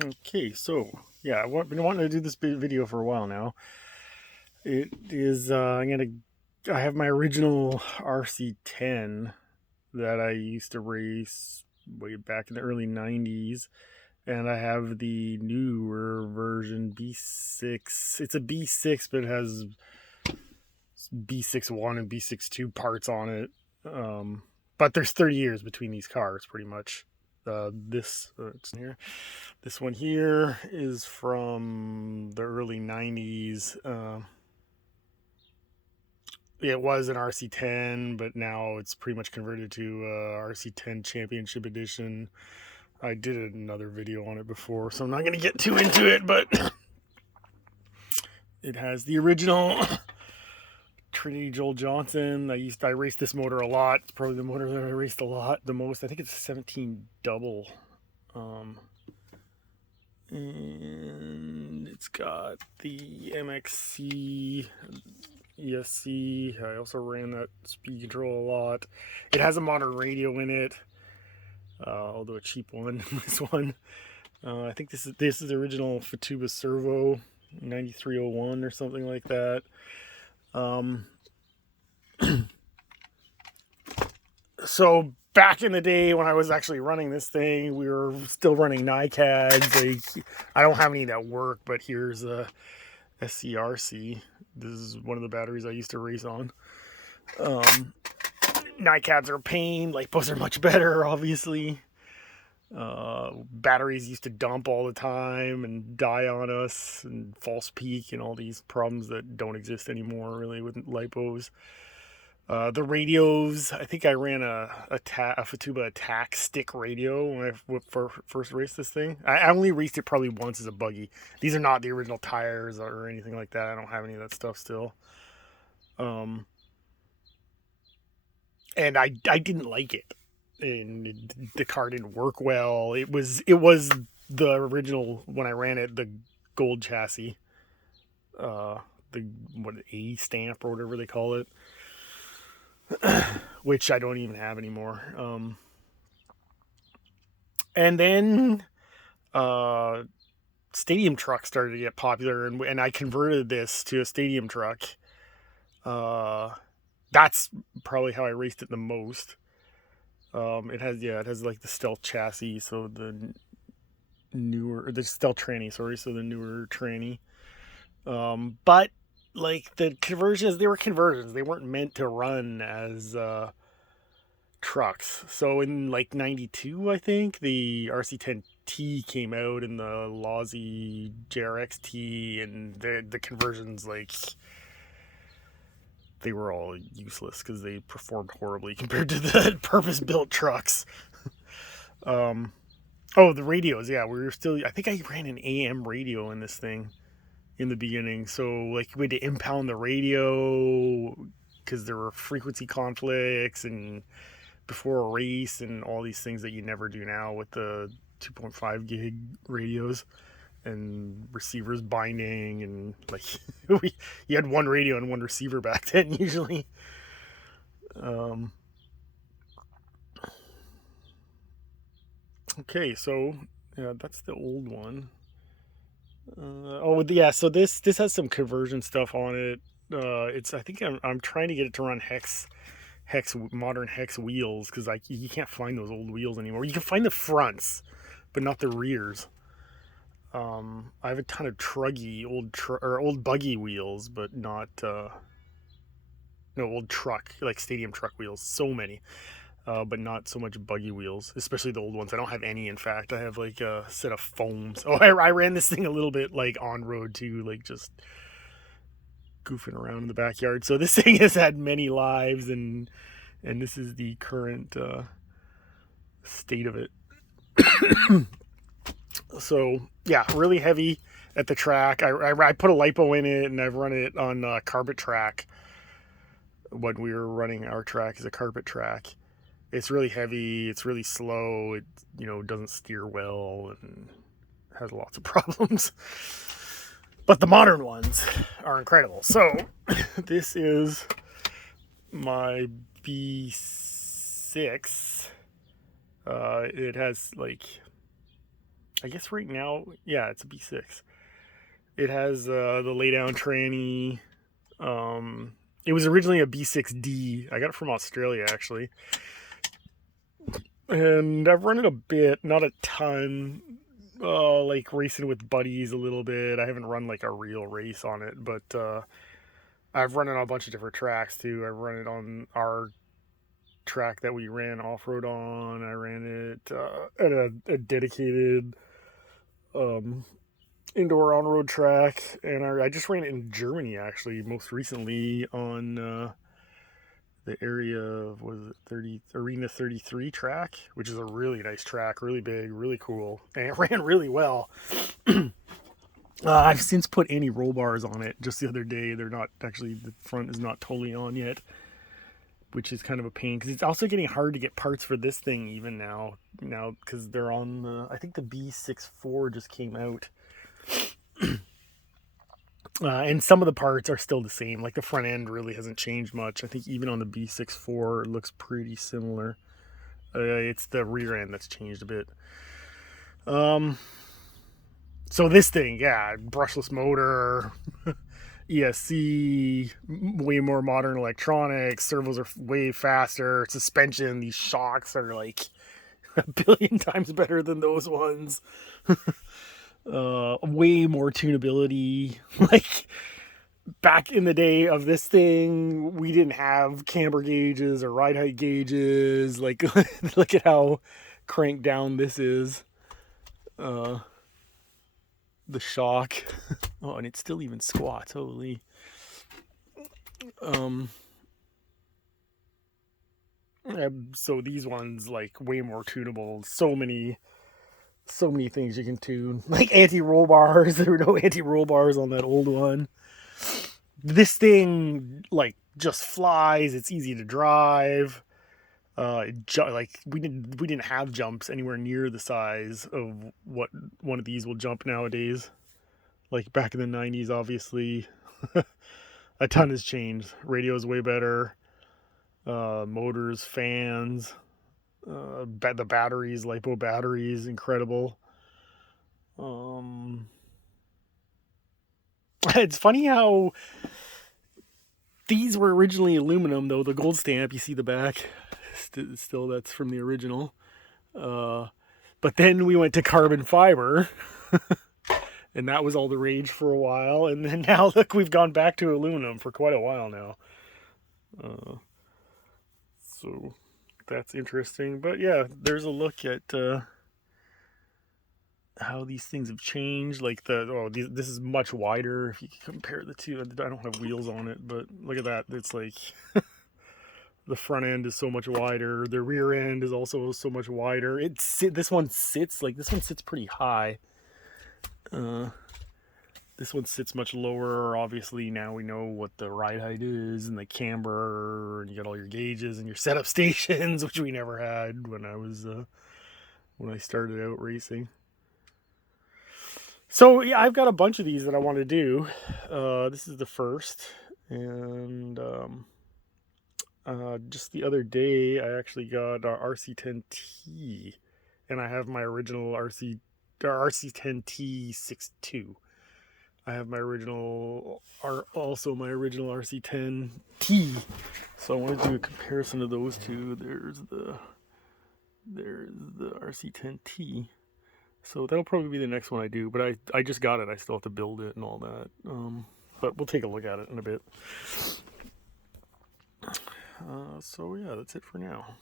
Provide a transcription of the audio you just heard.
Okay, so yeah, I've been wanting to do this video for a while now. It is I have my original RC10 that I used to race way back in the early '90s, and I have the newer version B6. It's a B6, but it has B6.1 and B6.2 parts on it. But there's 30 years between these cars, pretty much. It's here. This one here is from the early '90s. It was an RC10, but now it's pretty much converted to RC10 Championship Edition. I did another video on it before, so I'm not going to get too into it, but it has the original Trinity Joel Johnson. I raced this motor a lot. It's probably the motor that I raced the most. I think it's a 17 double. And it's got the MXC ESC. I also ran that speed control a lot. It has a modern radio in it, although a cheap one. This one, I think this is the original Fatuba Servo 9301 or something like that. So back in the day when I was actually running this thing, we were still running NiCads. I don't have any that work, but here's a SCRC. This is one of the batteries I used to race on. NiCads are a pain. LiPos are much better, obviously. Batteries used to dump all the time and die on us, and false peak, and all these problems that don't exist anymore, really, with LiPos. The radios, I think I ran a Fatuba Attack stick radio when I first raced this thing. I only raced it probably once as a buggy. These are not the original tires or anything like that. I don't have any of that stuff still. And I didn't like it. And the car didn't work well. It was the original when I ran it, the gold chassis. The A stamp or whatever they call it. Which I don't even have anymore. And then stadium trucks started to get popular, and I converted this to a stadium truck. That's probably how I raced it the most. It has like the stealth chassis, so the stealth tranny, sorry, so the newer tranny. But like the conversions, they were conversions. They weren't meant to run as trucks. So in like '92, I think the RC10T came out and the Losi JRX-T, and the conversions, like, they were all useless because they performed horribly compared to the purpose-built trucks. Oh, the radios, yeah, we were still. I think I ran an AM radio in this thing in the beginning. So like we had to impound the radio because there were frequency conflicts and before a race and all these things that you never do now with the 2.5 gig radios and receivers binding, and like you had one radio and one receiver back then usually. Okay, so yeah, that's the old one. So this has some conversion stuff on it. I think I'm trying to get it to run modern hex wheels, because like you can't find those old wheels anymore. You can find the fronts, but not the rears. I have a ton of truggy old buggy wheels, but not no old truck, like stadium truck wheels. So many, but not so much buggy wheels, especially the old ones. I don't have any. In fact, I have like a set of foams. Oh, I ran this thing a little bit like on road too, like just goofing around in the backyard. So this thing has had many lives, and this is the current state of it. So yeah, really heavy at the track. I put a lipo in it, and I've run it on carpet track when we were running our track as a carpet track. It's really heavy. It's really slow. It doesn't steer well and has lots of problems. But the modern ones are incredible. So this is my B6. It has like I guess right now, yeah, it's a B6. It has the laydown tranny. It was originally a B6D. I got it from Australia, actually. And I've run it a bit, not a ton. Like racing with buddies a little bit. I haven't run like a real race on it, but I've run it on a bunch of different tracks too. I've run it on our track that we ran off-road on. I ran it at a dedicated indoor on-road track, and I just ran it in Germany actually most recently on the area of, was it 30 Arena 33 track, which is a really nice track, really big, really cool, and it ran really well. I've since put any roll bars on it just the other day. They're not actually, the front is not totally on yet, which is kind of a pain because it's also getting hard to get parts for this thing even now because they're on the, I think the B64 just came out. And some of the parts are still the same. Like the front end really hasn't changed much. I think even on the B64 it looks pretty similar. It's the rear end that's changed a bit. So this thing, yeah, brushless motor, ESC, way more modern electronics, servos are way faster, suspension, these shocks are like a billion times better than those ones. Way more tunability. Like back in the day of this thing, we didn't have camber gauges or ride height gauges. Like look at how cranked down this is. The shock. Oh, and it still even squats. Holy. So these ones like way more tunable. So many things you can tune. Like anti-roll bars. There were no anti-roll bars on that old one. This thing like just flies. It's easy to drive. Like we didn't have jumps anywhere near the size of what one of these will jump nowadays. Like back in the 90s, obviously, a ton has changed. Radio's way better. Motors, fans, the batteries, LiPo batteries, incredible. It's funny how these were originally aluminum, though. The gold stamp, you see the back, still that's from the original. But then we went to carbon fiber. And that was all the rage for a while. And then now, look, we've gone back to aluminum for quite a while now. So that's interesting. But yeah, there's a look at how these things have changed. Like this is much wider if you compare the two. I don't have wheels on it, but look at that. It's like the front end is so much wider. The rear end is also so much wider. This one sits pretty high. This one sits much lower. Obviously, now we know what the ride height is and the camber, and you got all your gauges and your setup stations, which we never had when I started out racing. So yeah, I've got a bunch of these that I want to do. This is the first, and just the other day I actually got RC10T, and I have my original RC10T62. I have my original RC10T. So I want to do a comparison of those two. There's the RC10T. So that'll probably be the next one I do. But I just got it. I still have to build it and all that. But we'll take a look at it in a bit. So yeah, that's it for now.